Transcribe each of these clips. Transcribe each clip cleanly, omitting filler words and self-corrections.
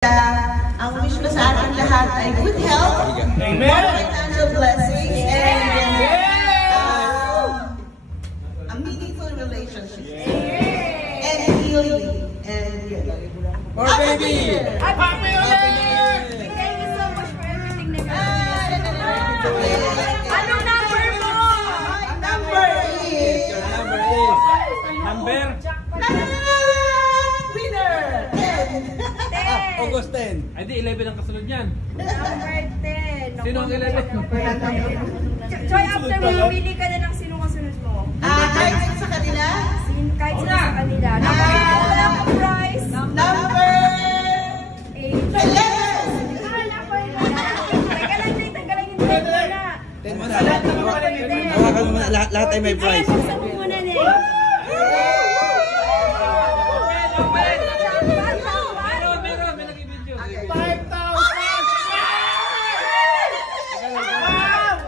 Ang wish ko sa ating lahat ay good health, more financial blessings, and a meaningful relationship, and healing, and more baby! Happy New Year! Thank you so much for everything na gagawin. Anong number mo? Number is... Your number is... Number? Winner! 10! August 10. Ay di, 11 ang kasunod yan. Number 10. Sino ang 11? Joy, after mamili ka na ng sino kasunod mo. Kahit sino sa kanila? Kahit sino sa kanila. Wala akong prize. Number 11! Tanggalan yung 10 muna. 10 muna. Hawakan mo muna. Lahat ay may prize. Ay, buksan mo muna na. Meron. May nag-video. 5,000!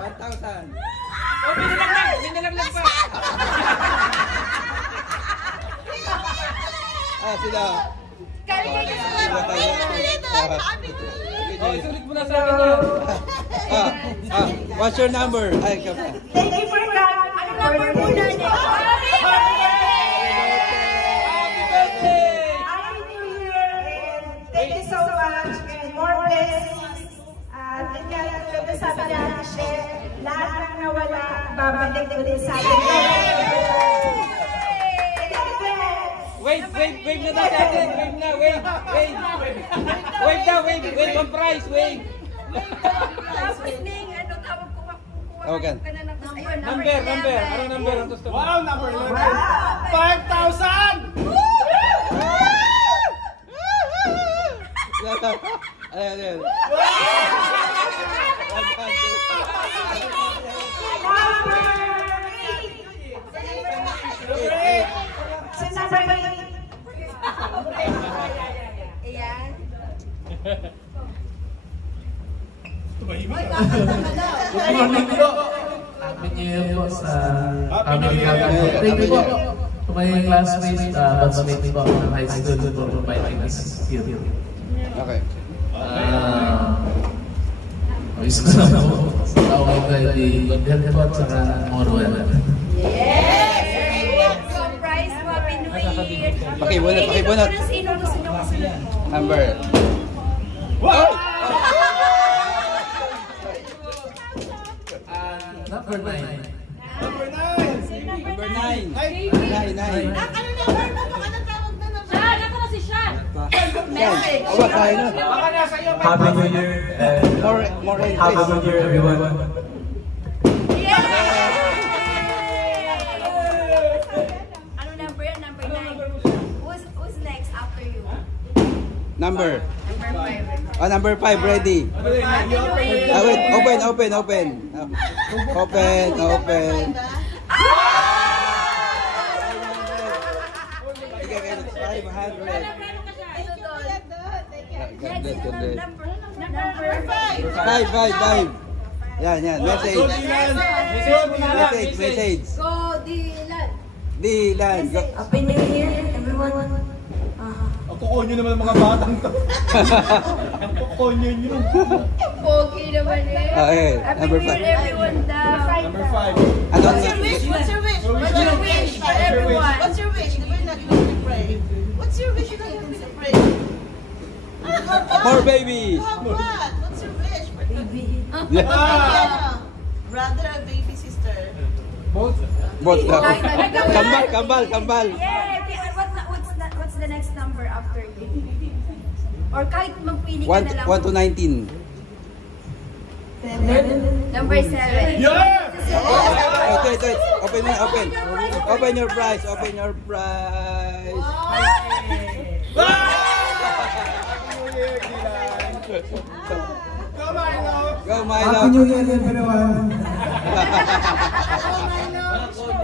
1,000. Oh, binilaglag pa. Sila. Oh, isulit mo na sa akin yan. What's your number? Ay, kapag. Thank you for that. Anong number mo na niya? Happy birthday! Happy New Year and thank you so much and more blessings. At yan, sabi natin, lahat ng nawala, babalik ulit sa atin. Wave na daw sa atin. Wave na, wave. Wave daw, wave one prize, wave. Tapos Ning, ano tawag ko Tawagan. ka na ng ayun, Number. Anong number ang gusto mo? Wow, number 11. 5,000! Ayan. Ayan. Good morning po. Happy New Year po sa aming kagawin. Thank you po to my classmates, batchmates po ng high school for providing us here. Okay. Ayos ko na po. Sa tawag kayo di Godel po at saka Morwell. Yes! Surprise mo, Happy New Year! Pakibunot. Sino gusto nyo kasunod mo? Number. Number 9. Number 9! Number 9. Ano number mo? Anong tawag na number? Siya! Nako na si Siya! Message. Aba, tayo na. Baka nasa iyo. Happy New Year and More Happy New Year everyone. Yes! Ano number yan? Number 9. Who's next after you? Number. Number 5. Number 5, ready. Wait, open. Sige, 500. Number 5. Yan. Message. Go, Dylan. Go. Happy New Year, everyone. Kukonyo naman ang mga batang to. Kukonyo nyo. Pogi naman eh. Okay, Happy number New 5. Year, everyone daw. Number 5. What's your wish? What's your wish? What's your wish for everyone? What's your wish? Di ba not going to pray? What's your wish? You're not going to pray. More baby. What? What's your wish? Baby. Yeah. Brother or baby sister? Both daw. Kambal. Yeah, what's the next number after you? Or kahit magpili ka na lang. 1 to 19. Number 7. Yes! Wait. Open your prize. Go, Milo. Happy New Year everyone.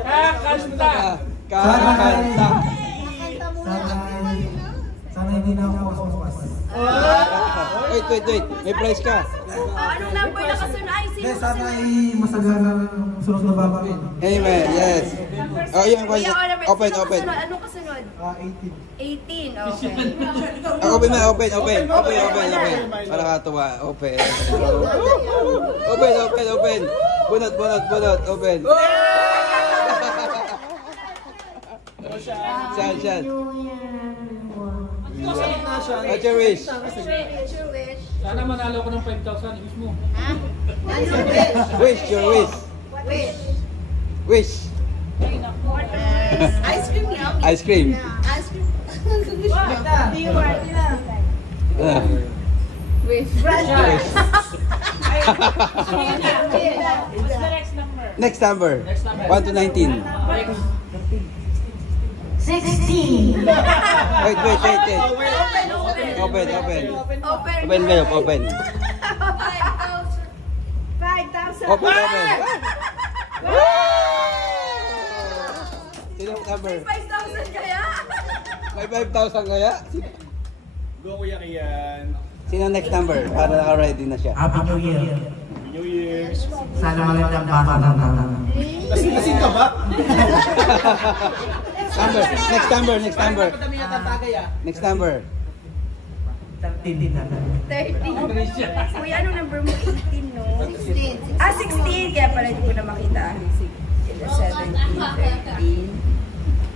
Kakanta. Sana hindi na ako paspas. Wait. May prize ka. Anong number na kasunod? Ay, sino Sana kasunod? ay masagana sunod na baba. Anyway, yes. Oh, yun. Kuya, Open. Anong kasunod? susunod? 18, okay. Open na, open. Para katuwa, open. Open. Bunot, open. Shot. What's your wish? What's your wish? Sana manalo ko ng 5,000. Wish mo. Ha? Your wish. Wish. Ice cream lang. Ice cream. Ice cream. Wish. Next number. 1 to 19. 16. Wait. Open. Open. 5,000. Open. Sino number? 5,000 kaya? May 5,000 kaya? Go Kuya Kian. Sino next number? Para naka-ready na siya. Happy New Year. New Year's. Sana magandang bata. Lasing ka ba? Next number. Next number. 13 na. 30. Kuya, anong number mo? 18, no? 16. 16. Kaya pala hindi ko na makita. 17, 13.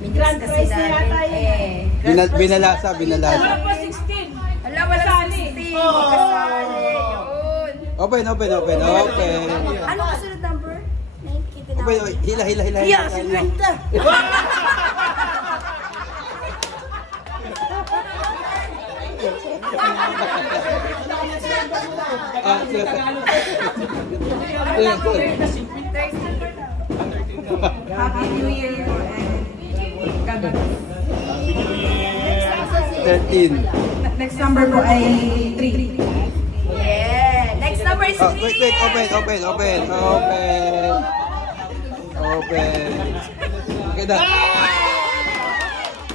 Minus kasi natin Binalasa. Wala 16. Kasali. Yun. Open. Okay. Ano kasunod number? 9. Open. Hila. Yeah, 50. Happy New Year po. 13. Next number po ay 3. Yeah. Next number is 3. Wait. Open. Okay na.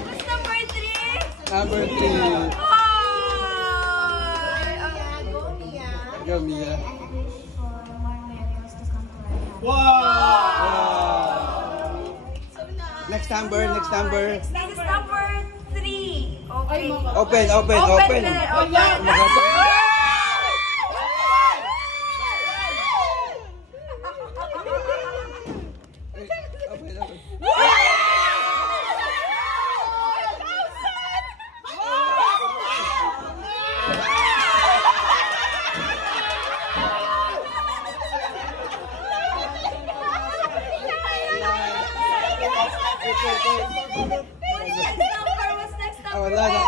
What's number 3? Number 3. Go, Mia. Wow! Next number. Next number 3. Okay. Open. What's next number? Wala na.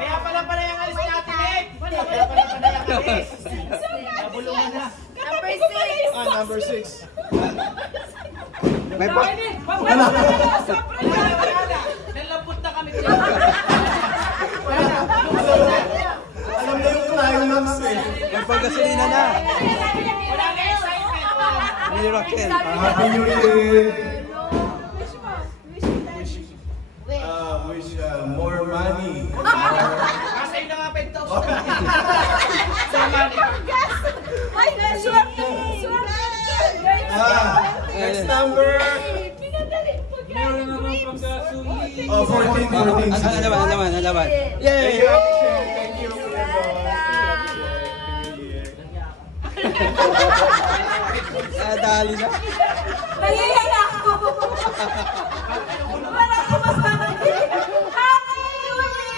Kaya pala yung alis natin eh! Nabulungan na. Number 6. Number 6. May pa. Nalabot na kami. Alam mo yung climax eh. May pagkasalina na. Wala na excitement. Ni Raquel. Happy New Year! Wish more money. Kasay na nga 5,000. Ay, swerte! Next number. 14. Ano naman. Yay! Thank you. Dali na. Nahiya na ako! Wala ko masabi! Happy New Year!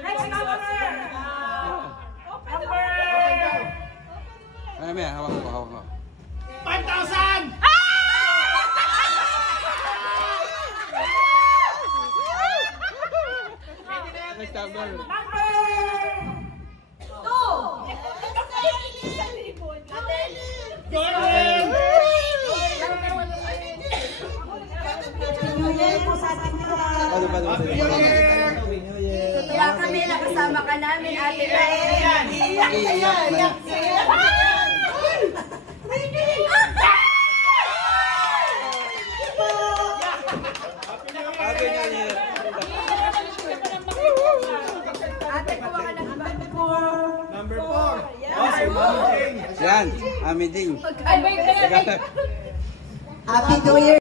Next number! Ay, hawak ko. 5,000! Next number. Gordon! New Year po sa ating lahat. Ano pa? Kaya kami, nakasama ka namin, Ate Ryan. Iyak. Happy New Year. Ate, kuha ka Amin din. Ay, wait, Happy New Year!